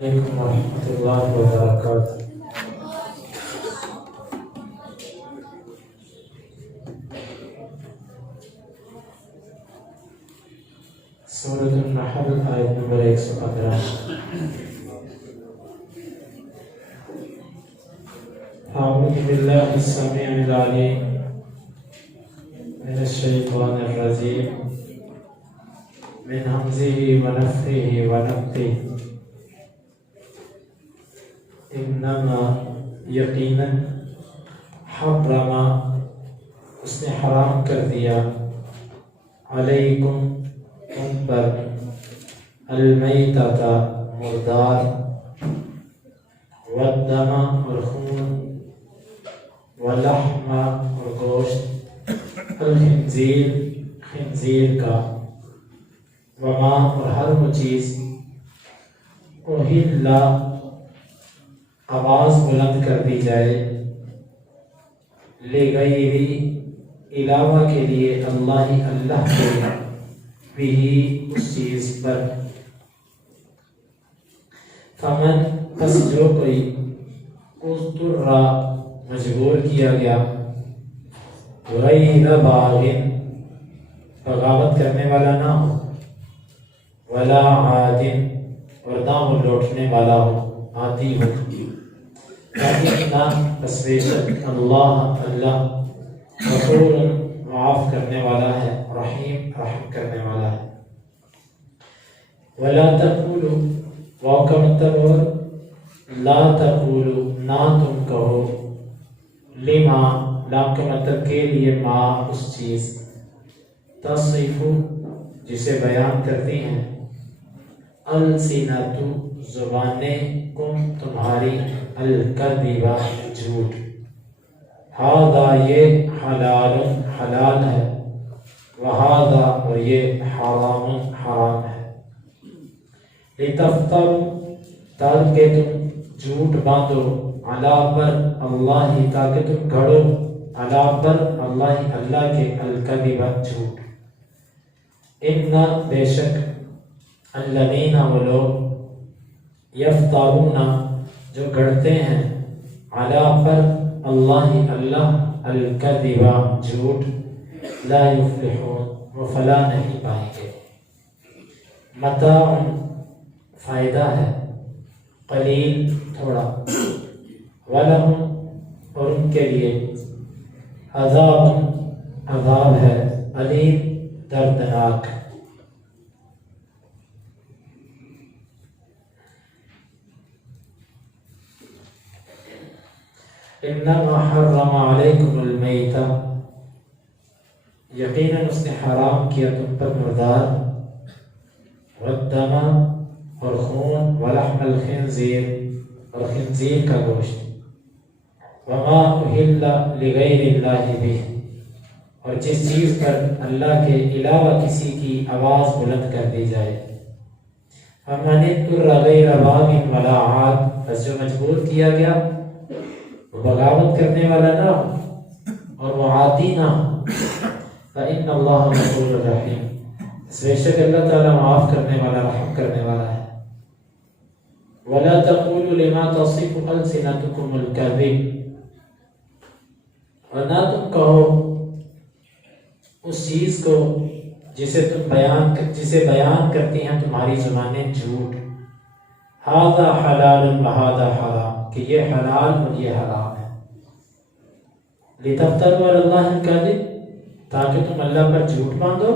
علیکم ورحمۃ اللہ وبرکاتہ۔ سورۃ النحل آیت نمبر 115۔ اعوذ باللہ السمیع العلیم من الشیطان الرجیم من ہمزہ ونفخہ ونفثہ۔ انما یقیناً حرم اس نے حرام کر دیا علیکم تم پر المیتۃ مردار والدم اور خون واللحم اور گوشت الخنزیر خنزیر کا وما اور ہر وہ چیز اہل آواز بلند کر دی جائے لغیری علاوہ کے لیے اللہ کے بھی اس چیز پر۔ فمن پس جو کوئی اضطر مجبور کیا گیا غیر باغ بغاوت کرنے والا نہ ہو ولا عاد اور نہ وہ لوٹنے والا ہو عادی ہو بس بے شک اللہ غفور معاف کرنے والا ہے رحیم رحم کرنے والا ہے۔ ولا تقولوا واو کا مطلب اور لا تقولوا نہ تم کہو لما لام کا مطلب کے لیے ما اس چیز تصف جسے بیان کرتی ہیں السنۃ زبانیں کم تمہاری الکذب جھوٹ ھذا یہ حلال حلال ہے وھذا اور یہ حرام حرام ہے لتفتروا تاکہ تم جھوٹ باندھو علی پر اللہ تاکہ تم گھڑو علی پر اللہ کے الکذب جھوٹ۔ ان بے شک الذین وہ لوگ یفترون جو گھڑتے ہیں علی پر اللہ الکذب جھوٹ لا یفلحون وہ فلاح نہیں پائیں گے۔ متاع فائدہ ہے قلیل تھوڑا ولہم اور ان کے لیے عذاب ہے علیم دردناک۔ انما حرم علیکم المیتہ یقیناً اس نے حرام کیا تم پر مردار والدم اور خون ولحم الخنزیر اور خنزیر کا گوشت وما اہل لغیر اللہ بہ اور جس چیز پر اللہ کے علاوہ کسی کی آواز بلند کر دی جائے۔ فمن اضطر غیر باغ ولا عاد بس جو مجبور کیا گیا وہ بغاوت کرنے والا نہ ہو اور وہ عادی نہ ہو فإن اللہ غفور رحیم بے شک اللہ تعالیٰ معاف کرنے والا رحم کرنے والا ہے۔ ولا تقولوا لما تصف ألسنتكم الكذب اور نہ تم کہو اس چیز کو جسے بیان کرتی ہیں تمہاری زبانیں جھوٹ ھذا حلال وھذا حرام کہ یہ حلال اور یہ حرام ہے لتفتروا علی اللہ الکذب تاکہ تم اللہ پر جھوٹ باندھو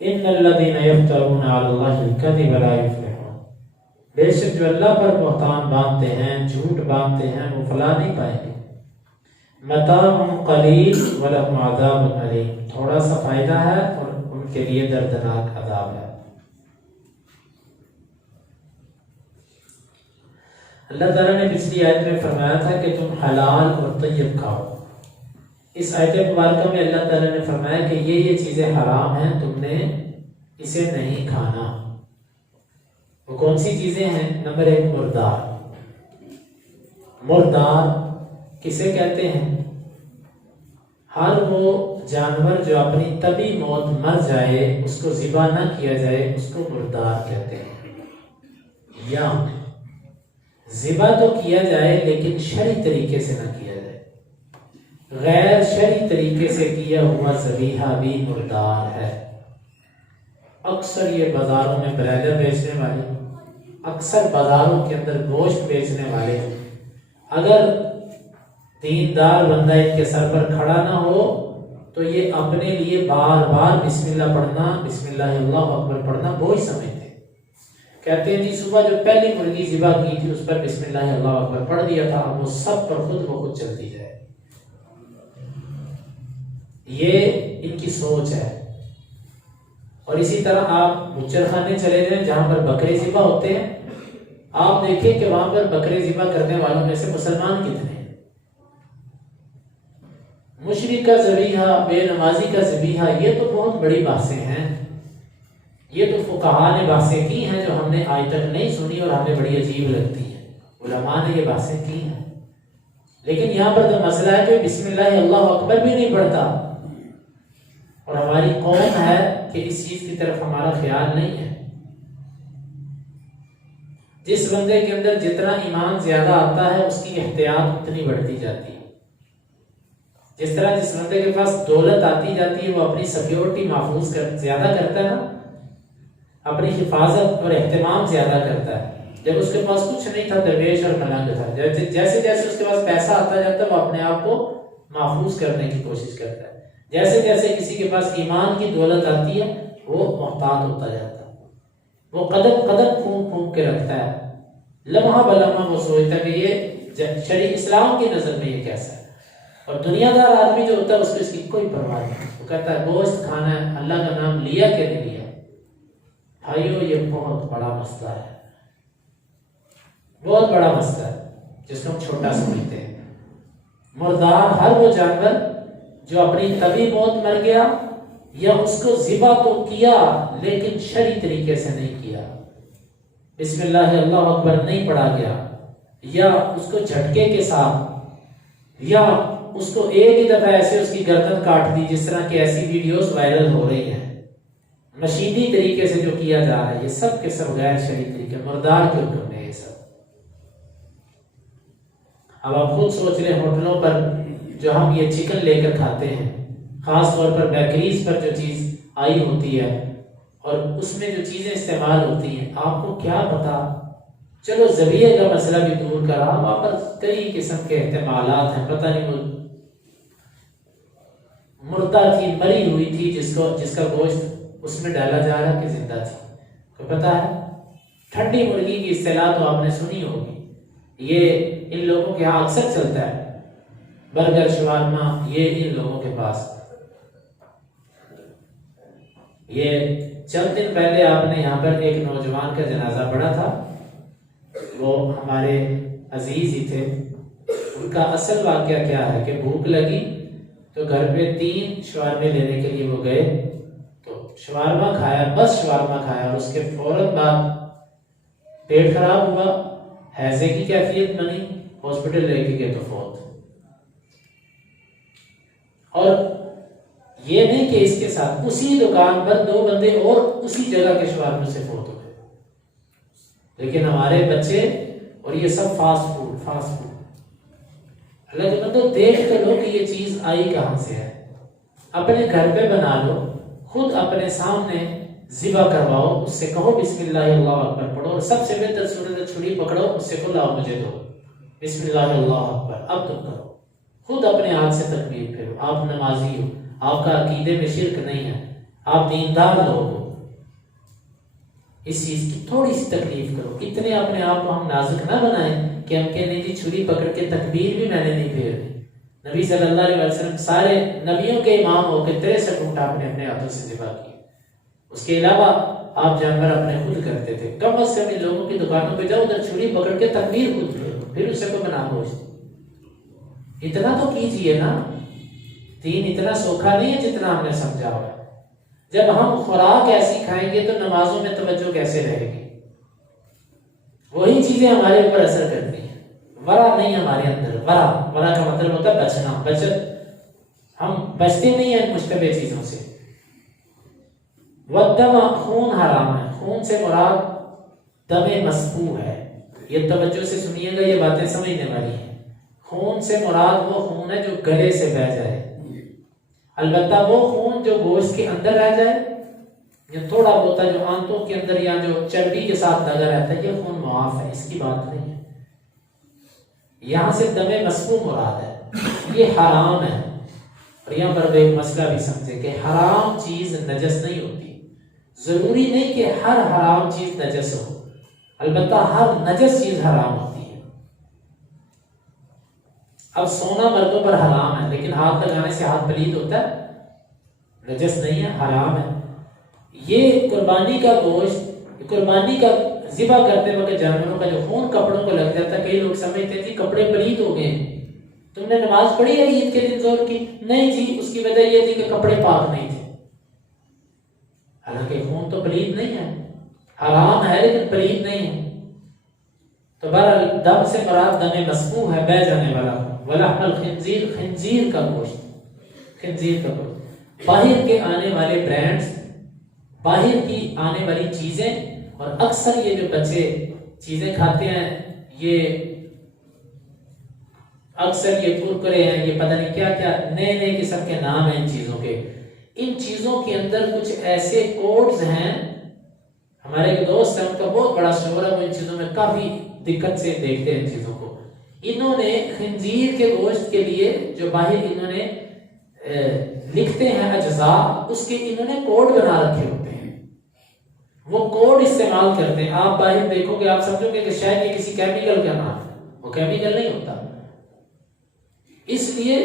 ان الذین یفترون علی اللہ الکذب لا یفلحون بے شک جو اللہ پر بہتان باندھتے ہیں جھوٹ باندھتے ہیں وہ فلاح نہیں پائیں گے۔ متاع قلیل ولہم عذاب علیم تھوڑا سا فائدہ ہے اور ان کے لیے دردناک عذاب ہے۔ اللہ تعالیٰ نے پچھلی آیت میں فرمایا تھا کہ تم حلال اور طیب کھاؤ۔ اس آیت مبارکہ میں اللہ تعالیٰ نے فرمایا کہ یہ چیزیں حرام ہیں تم نے اسے نہیں کھانا۔ وہ کون سی چیزیں ہیں؟ نمبر 1 مردار۔ مردار کسے کہتے ہیں؟ ہر وہ جانور جو اپنی طبی موت مر جائے اس کو ذبح نہ کیا جائے اس کو مردار کہتے ہیں۔ یا ذبح تو کیا جائے لیکن شرعی طریقے سے نہ کیا جائے. غیر شرعی طریقے سے کیا ہوا ذبیحہ بھی مردار ہے. اکثر یہ بازاروں میں برائڈر بیچنے والے، اکثر بازاروں کے اندر گوشت بیچنے والے، اگر دیندار بندہ ان کے سر پر کھڑا نہ ہو تو یہ اپنے لیے بار بار بسم اللہ پڑھنا، بسم اللہ اللہ اکبر پڑھنا بوجھ سمجھتے ہیں. کہتے ہیں جی صبح جو پہلی مرغی ذبح کی تھی اس پر بسم اللہ اللہ اکبر پڑھ دیا تھا، اب وہ سب پر خود بخود چلتی جائے. یہ ان کی سوچ ہے. اور اسی طرح آپ بچر خانے چلے جائیں جہاں پر بکرے ذبح ہوتے ہیں، آپ دیکھیں کہ وہاں پر بکرے ذبح کرنے والوں میں سے مسلمان کتنے ہیں. مشرک کا ذبیحہ، بے نمازی کا ذبیحہ، یہ تو بہت بڑی بحثیں ہیں. یہ تو فقہاء نے بحثیں کی ہیں جو ہم نے آج تک نہیں سنی اور ہمیں بڑی عجیب لگتی ہیں. علماء نے یہ بحثیں کی ہیں. لیکن یہاں پر تو مسئلہ ہے کہ بسم اللہ اللہ اکبر بھی نہیں پڑھتا، اور ہماری قوم ہے کہ اس چیز کی طرف ہمارا خیال نہیں ہے. جس بندے کے اندر جتنا ایمان زیادہ آتا ہے اس کی احتیاط اتنی بڑھتی جاتی ہے. جس طرح جس بندے کے پاس دولت آتی جاتی ہے وہ اپنی سیکیورٹی محفوظ زیادہ کرتا ہے نا، اپنی حفاظت اور اہتمام زیادہ کرتا ہے. جب اس کے پاس کچھ نہیں تھا، درویش اور ملنگ تھا، جیسے جیسے اس کے پاس پیسہ آتا جاتا ہے وہ اپنے آپ کو محفوظ کرنے کی کوشش کرتا ہے. جیسے جیسے کسی کے پاس ایمان کی دولت آتی ہے وہ محتاط ہوتا جاتا ہے، وہ قدم قدم پھونک پھونک کے رکھتا ہے. لمحہ بلمحہ وہ سوچتا ہے کہ یہ شریع اسلام کی نظر میں یہ کیسا ہے. اور دنیا دار آدمی جو ہوتا ہے اس کی کوئی پرواہ نہیں. وہ کہتا ہے گوشت کھانا ہے، اللہ کا نام لیا کہ نہیں لیا. بھائیو یہ بہت بڑا مسئلہ ہے، بہت بڑا مسئلہ ہے جس کو ہم چھوٹا سمجھتے ہیں. مردار ہر وہ جانور جو اپنی طبی موت مر گیا، یا اس کو ذبح تو کیا لیکن شرعی طریقے سے نہیں کیا، بسم اللہ اللہ اکبر نہیں پڑھا گیا، یا اس کو جھٹکے کے ساتھ، یا اس کو ایک ہی دفعہ ایسے اس کی گردن کاٹ دی، جس طرح کی ایسی ویڈیوز وائرل ہو رہی ہیں. مشینی طریقے سے جو کیا جا رہا ہے یہ سب کے سب غیر شرعی طریقے، مردار کے حکم میں یہ سب. اب آپ خود سوچ رہے ہوٹلوں پر جو ہم یہ چکن لے کر کھاتے ہیں، خاص طور پر بیکریز پر جو چیز آئی ہوتی ہے اور اس میں جو چیزیں استعمال ہوتی ہیں، آپ کو کیا پتا. چلو ذبیحے کا مسئلہ بھی دور کرا، وہاں پر کئی قسم کے احتمالات ہیں. پتہ نہیں وہ مردہ تھی، مری ہوئی تھی، جس کا گوشت اس میں ڈالا جا رہا کہ زندہ تھی، کو پتا ہے. ٹھنڈی مرغی کی اصطلاح تو آپ نے سنی ہوگی، یہ ان لوگوں کے ہاں اکثر چلتا ہے. برگر، شوارما، یہ ان لوگوں کے پاس. یہ چند دن پہلے آپ نے یہاں پر ایک نوجوان کا جنازہ پڑھا تھا، وہ ہمارے عزیز ہی تھے. ان کا اصل واقعہ کیا ہے کہ بھوک لگی تو گھر پہ 3 شوارمے لینے کے لیے وہ گئے، تو شوارما کھایا، بس شوارما کھایا، اور اس کے فوراً بعد پیٹ خراب ہوا، ہیضے کی کیفیت بنی، ہاسپٹل لے کے گئے تو فوت. اور یہ نہیں کہ اس کے ساتھ اسی دکان پر 2 بندے اور اسی جگہ کے شوارمے سے فوت ہو گئے. لیکن ہمارے بچے اور یہ سب فاسٹ فوڈ. اللہ کے بندو دیکھ کر لو کہ یہ چیز آئی کہاں سے ہے. اپنے گھر پہ بنا لو، خود اپنے سامنے ذبح کرواؤ، اس سے کہو بسم اللہ اللہ اکبر پڑھو، اور سب سے بہتر صورت چھری پکڑو، اس سے کہو لاؤ مجھے دو، بسم اللہ اللہ اکبر اب تم کرو. خود اپنے ہاتھ سے تکبیر پھیرو. آپ نمازی ہو، آپ کا عقیدے میں شرک نہیں ہے، آپ دیندار لوگ ہو. اس چیز کی تھوڑی سی تکلیف کرو. اتنے اپنے آپ کو ہم نازک نہ بنائیں کہ ہم کہنے جی چھری پکڑ کے تکبیر بھی میں نے نہیں پھیرنی. نبی صلی اللہ علیہ وسلم سارے نبیوں کے امام ہو کے 63 اونٹ آپ نے اپنے ہاتھوں سے ذبح کیے. اس کے علاوہ آپ جانور اپنے خود کرتے تھے. کم از کم ان لوگوں کی دکانوں پہ جاؤ، ادھر چھری پکڑ کے تکبیر خود پھیرو، پھر اسے کو بنا گوشت. اتنا تو کیجئے نا. دین اتنا سوکھا نہیں ہے جتنا ہم نے سمجھا ہوا. جب ہم خوراک ایسی کھائیں گے تو نمازوں میں توجہ کیسے رہے گی؟ وہی چیزیں ہمارے اوپر اثر کرتی ہیں. ورع نہیں ہمارے اندر. ورع کا مطلب ہوتا ہے بچنا، بچت. ہم بچتے نہیں ہیں مشتبہ چیزوں سے. والدم، خون حرام ہے. خون سے مراد دم مسفوح ہے. یہ توجہ سے سنیے گا، یہ باتیں سمجھنے والی ہیں۔ خون سے مراد وہ خون ہے جو گلے سے بہہ جائے، البتہ وہ خون جو گوشت کے اندر رہ جائے یا تھوڑا بہت جو آنتوں کے اندر یا جو چربی کے ساتھ لگا رہتا ہے، یہ خون معاف ہے، اس کی بات نہیں ہے۔ یہاں سے دم مسفوح مراد ہے، یہ حرام ہے۔ اور یہاں پر ایک مسئلہ بھی سمجھے کہ حرام چیز نجس نہیں ہوتی، ضروری نہیں کہ ہر حرام چیز نجس ہو، البتہ ہر نجس چیز حرام ہوتی ہے۔ اب سونا مردوں پر حرام ہے، لیکن ہاتھ لگانے سے ہاتھ پلید ہوتا ہے؟ نجس نہیں ہے، حرام ہے۔ یہ قربانی کا گوشت، قربانی کا ذبح کرتے وقت جانوروں کا جو خون کپڑوں کو لگ جاتا ہے، کئی لوگ سمجھتے تھے کپڑے پلید ہو گئے، تم نے نماز پڑھی ہے عید کے دن ظہر کی؟ نہیں جی، اس کی وجہ یہ تھی کہ کپڑے پاک نہیں تھے، حالانکہ خون تو پلید نہیں ہے، حرام ہے لیکن پلید نہیں ہے۔ تو بہرحال دم سے مراد دم مسفوح ہے، بہہ جانے والا، ولحم الخنزیر، خنزیر کا گوشت، خنزیر کا گوشت۔ باہر کے آنے والے برانڈز، باہر کی آنے والی چیزیں، اور اکثر یہ جو بچے چیزیں کھاتے ہیں، یہ اکثر یہ کرکرے ہیں، یہ پتہ نہیں کیا کیا نئے نئے قسم کے نام ہیں ان چیزوں کے، ان چیزوں کے اندر کچھ ایسے کوڈز ہیں، ہمارے ایک دوست ہیں ان کا بہت بڑا شعور ہے، وہ ان چیزوں میں کافی دقت سے دیکھتے ہیں ان چیزوں کو۔ انہوں نے خنزیر کے گوشت کے لیے جو باہر انہوں نے لکھتے ہیں اجزاء، اس کے انہوں نے کوڈ بنا رکھے ہوتے ہیں، وہ کوڈ استعمال کرتے ہیں۔ آپ باہر دیکھو گے، آپ سمجھو گے کہ شاید یہ کسی کیمیکل کا نام ہے، وہ کیمیکل نہیں ہوتا۔ اس لیے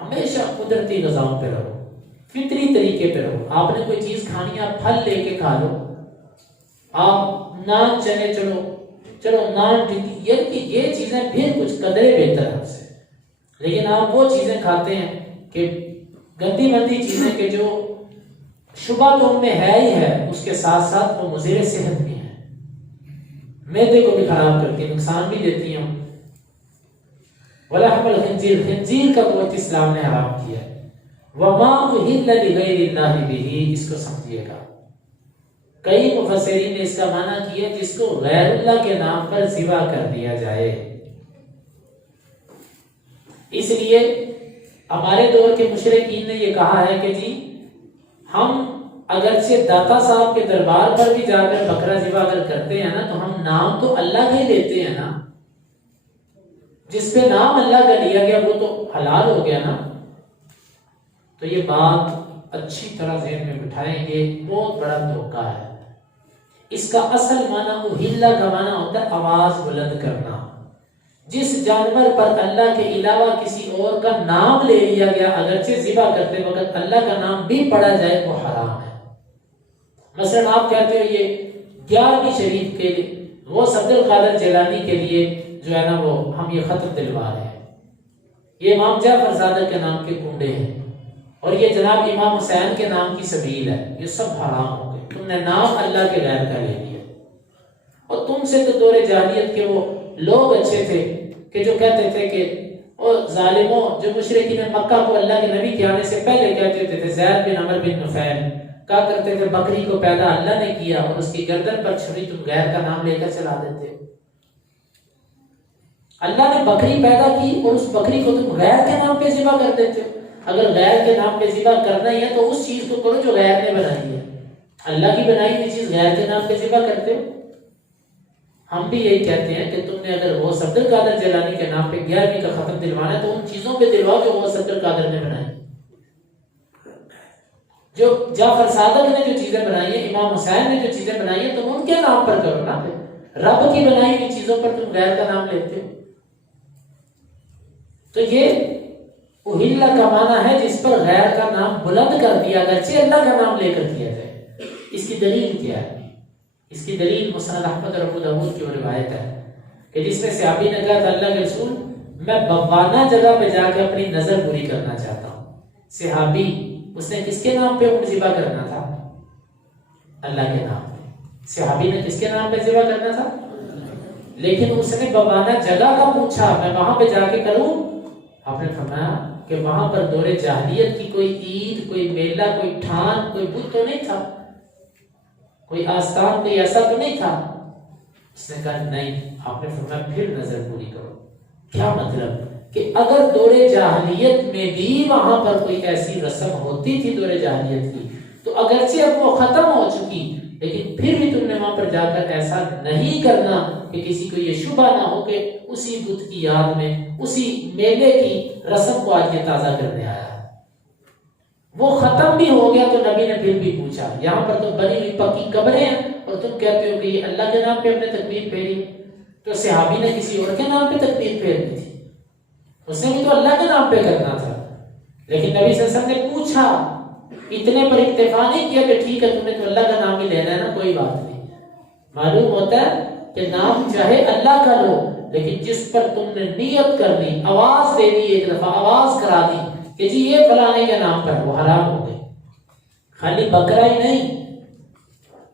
ہمیشہ قدرتی غذاؤں پہ رہو، فطری طریقے پہ رہو۔ آپ نے کوئی چیز کھانی ہے، آپ پھل لے کے کھا لو، آپ نان چنے چلو نان ٹکی، یہ چیزیں پھر کچھ قدرے بہتر ہے اس سے، لیکن آپ وہ چیزیں کھاتے ہیں کہ گندی مندی چیزیں کہ جو شبہ تو ان میں ہے ہی ہے، اس کے ساتھ ساتھ وہ مضر صحت بھی ہیں، معدے کو بھی خراب کرتی ہیں، نقصان بھی دیتی ہیں۔ وَلَحْمَ الْخِنْزِيرِ، خنزیر کا گوشت اسلام نے حرام کیا ہے۔ وَمَا أُهِلَّ لِغَيْرِ اللَّهِ بِهِ، اس کو سمجھیے گا۔ کئی مفسرین نے اس کا معنی کیا جس کو غیر اللہ کے نام پر ذبح کر دیا جائے۔ اس لیے ہمارے دور کے مشرکین نے یہ کہا ہے کہ جی ہم اگرچہ داتا صاحب کے دربار پر بھی جا کر بکرا ذبح اگر کرتے ہیں نا، تو ہم نام تو اللہ کا ہی لیتے ہیں نا، جس پہ نام اللہ کا لیا گیا وہ تو حلال ہو گیا نا۔ تو یہ بات اچھی طرح ذہن میں بٹھائیں گے، بہت بڑا دھوکہ ہے۔ اس کا اصل معنی اہلا کا معنی ہوتا ہے آواز بلند کرنا۔ جس جانور پر اللہ کے علاوہ کسی اور کا نام لے لیا گیا، اگرچہ ذبح کرتے وقت اللہ کا نام بھی پڑھا جائے، وہ حرام ہے۔ مثلا آپ کہتے ہو یہ 11ویں شریف کے لیے، وہ عبد القادر جیلانی کے لیے جو ہے نا وہ ہم یہ خط دلوا رہے ہیں، یہ امام جعفر زادہ کے نام کے کنڈے ہیں، اور یہ جناب امام حسین کے نام کی سبیل ہے، یہ سب حرام ہو گئے۔ تم نے نام اللہ کے غیر کا لے لیا، اور تم سے تو دور جاہلیت کے وہ لوگ اچھے تھے کہ جو کہتے تھے کہ او ظالموں، جو مشرکین مکہ کو اللہ کے نبی کے آنے سے پہلے کہتے تھے، زید بن عمر بن نفیل کہا کرتے تھے بکری کو پیدا اللہ نے کیا اور اس کی گردن پر چھری تم غیر کا نام لے کر چلا دیتے ہو۔ اللہ نے بکری پیدا کی اور اس بکری کو تم غیر کے نام پہ ذبح کر دیتے ہو۔ اگر غیر کے نام پہ ذبح کرنا ہی ہے تو اس چیز کو کرو جو غیر نے بنائی ہے، اللہ کی بنائی ہوئی چیز غیر کے نام پہ ذبح کرتے ہو۔ ہم بھی یہی کہتے ہیں کہ تم نے اگر وہ عبد القادر جیلانی کے نام پہ 11ویں کا ختم دلوانا ہے تو ان چیزوں پہ دلواؤ جو وہ عبد القادر نے بنائی، جو جعفر صادق نے جو چیزیں بنائی ہیں، امام حسین نے جو چیزیں بنائی ہیں، تم ان کے نام پر کرو نا۔ رب کی بنائی ہوئی چیزوں پر تم غیر کا نام لیتے ہو۔ تو یہ اہلا کا معنی ہے جس پر غیر کا نام بلند کر دیا، اگرچہ اللہ کا نام لے کر کیا جائے۔ اس کی دلیل کیا ہے؟ اس کی دلیل مسند احمد اور ابو داؤد کی وہ روایت ہے کہ جس میں صحابی نے کہا تھا اللہ کے رسول میں بوانہ جگہ پہ جا کے اپنی نظر پوری کرنا چاہتا ہوں۔ صحابی اس نے کس کے نام پہ اونٹ ذبح کرنا تھا؟ اللہ کے نام پہ۔ صحابی نے کس کے نام پہ ذبح کرنا تھا؟ لیکن اس نے بوانہ جگہ کا پوچھا، میں وہاں پہ جا کے کروں؟ آپ نے فرمایا کہ وہاں پر دور جاہلیت کی کوئی عید، کوئی میلہ، کوئی ٹھان، کوئی بت تو نہیں تھا، کوئی آستان، کوئی ایسا تو نہیں تھا اس نے کہا نہیں. آپ نے فرمایا پھر نظر پوری کرو. کیا مطلب کہ اگر دور جاہلیت میں بھی وہاں پر کوئی ایسی رسم ہوتی تھی دور جاہلیت کی، تو اگرچہ اب وہ ختم ہو چکی، لیکن پھر بھی تم نے وہاں پر جا کر ایسا نہیں کرنا کہ کسی کو یہ شبہ نہ ہو کہ اسی بت کی یاد میں اسی میلے کی رسم کو آج یہ تازہ کرنے آیا ہے. وہ ختم بھی ہو گیا تو نبی نے پھر بھی پوچھا یہاں پر تو بنی ہوئی پکی قبریں ہیں اور تم کہتے ہو کہ یہ اللہ کے نام پہ ہم نے تکبیر پھیری. تو صحابی نے کسی اور کے نام پہ تکبیر پھیرنی تھی، اس نے بھی تو اللہ کے نام پہ کرنا تھا. لیکن نبی صلی اللہ علیہ وسلم نے پوچھا، اتنے پر اکتفا نہیں کیا کہ ٹھیک ہے تم نے تو اللہ کا نام ہی لینا ہے نا، کوئی بات نہیں. معلوم ہوتا ہے کہ نام چاہے اللہ کا لو، لیکن جس پر تم نے نیت کرنی، آواز دے دی، ایک دفعہ آواز کرا دی کہ جی یہ فلانے کے نام پر، وہ حرام ہو گئی. خالی بکرا ہی نہیں،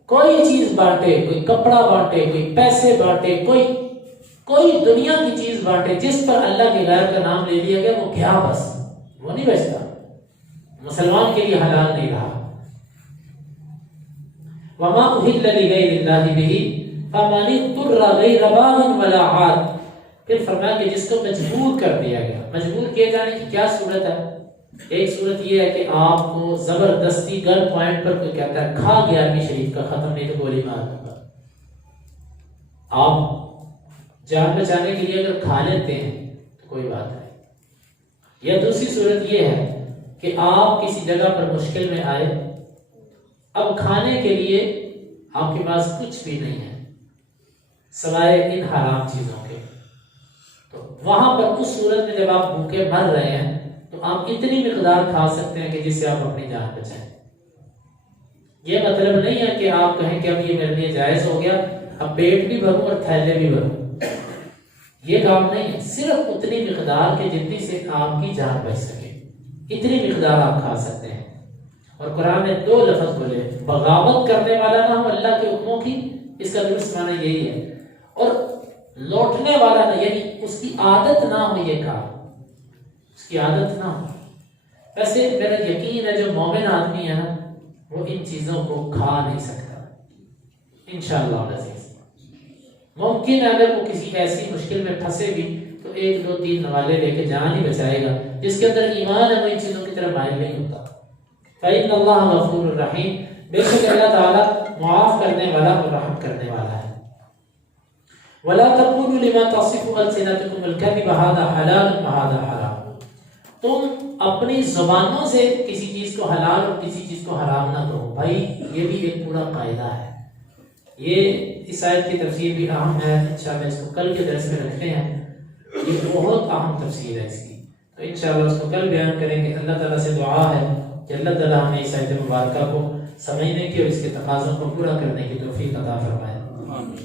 کوئی چیز بانٹے، کوئی کپڑا بانٹے، کوئی پیسے بانٹے، کوئی دنیا کی چیز بانٹے، جس پر اللہ کے غیر کا نام لے لیا گیا وہ کیا، بس وہ نہیں بچتا، مسلمان کے لیے حلال نہیں رہا. وما اہل لغیر اللہ بہ فمن اضطر غیر باغ ولا عاد. پھر فرمایا کہ جس کو مجبور کر دیا گیا. مجبور کیے جانے کی کیا صورت ہے؟ ایک صورت یہ ہے کہ آپ کو زبردستی گن پوائنٹ پر کوئی کہتا ہے کھا گیا عربی شریف کا، ختم نہیں تو گولی مار دوں گا. آپ جان بچانے کے لیے اگر کھا لیتے ہیں تو کوئی بات نہیں. یا دوسری صورت یہ ہے کہ آپ کسی جگہ پر مشکل میں آئے، اب کھانے کے لیے آپ کے پاس کچھ بھی نہیں ہے سوائے ان حرام چیزوں کے، تو وہاں پر اس صورت میں جب آپ بھوکے مر رہے ہیں تو آپ اتنی مقدار کھا سکتے ہیں کہ جس سے آپ اپنی جان بچائیں. یہ مطلب نہیں ہے کہ آپ کہیں کہ اب یہ میرے لیے جائز ہو گیا، اب پیٹ بھی بھروں اور تھیلے بھی بھروں. یہ کام نہیں ہے. صرف اتنی مقدار کے جتنی سے آپ کی جان بچ سکے، اتنی مقدار آپ کھا سکتے ہیں. اور قرآن نے 2 لفظ بولے، بغاوت کرنے والا نہ ہو اللہ کے حکموں کی، اس کا درست معنی یہی ہے، اور لوٹنے والا نہ، یعنی اس کی عادت نہ ہو یہ کام، اس کی عادت نہ ہو. ویسے میرا یقین ہے جو مومن آدمی ہے نا وہ ان چیزوں کو کھا نہیں سکتا انشاءاللہ العزیز. ممکن ہے اگر وہ کسی ایسی مشکل میں پھنسے بھی تو 1 2 3 نوالے لے کے جان ہی بچائے گا. جس کے اندر ایمان ہے وہ ان چیزوں کی طرف مائل نہیں ہوتا. فإن اللہ غفور الرحیم، بے شک اللہ تعالیٰ معاف کرنے والا اور رحم کرنے والا ہے. ولا تقولوا لما تصف ألسنتكم الكذب هذا حلال وهذا حرام. تم اپنی زبانوں سے کسی چیز کو حلال اور کسی چیز کو حرام نہ کہو. بھائی یہ بھی ایک پورا قاعدہ ہے. یہ اس آیت کی تفسیر بھی اہم ہے، انشاءاللہ اس کو کل کے درس میں رکھتے ہیں. یہ بہت اہم تفسیر ہے اس کی، تو انشاءاللہ اس کو کل بیان کریں گے. اللہ تعالیٰ سے دعا ہے کہ اللہ تعالیٰ ہمیں اس آیت مبارکہ کو سمجھنے کی اور اس کے تقاضوں کو پورا کرنے کی توفیق عطا فرمائے.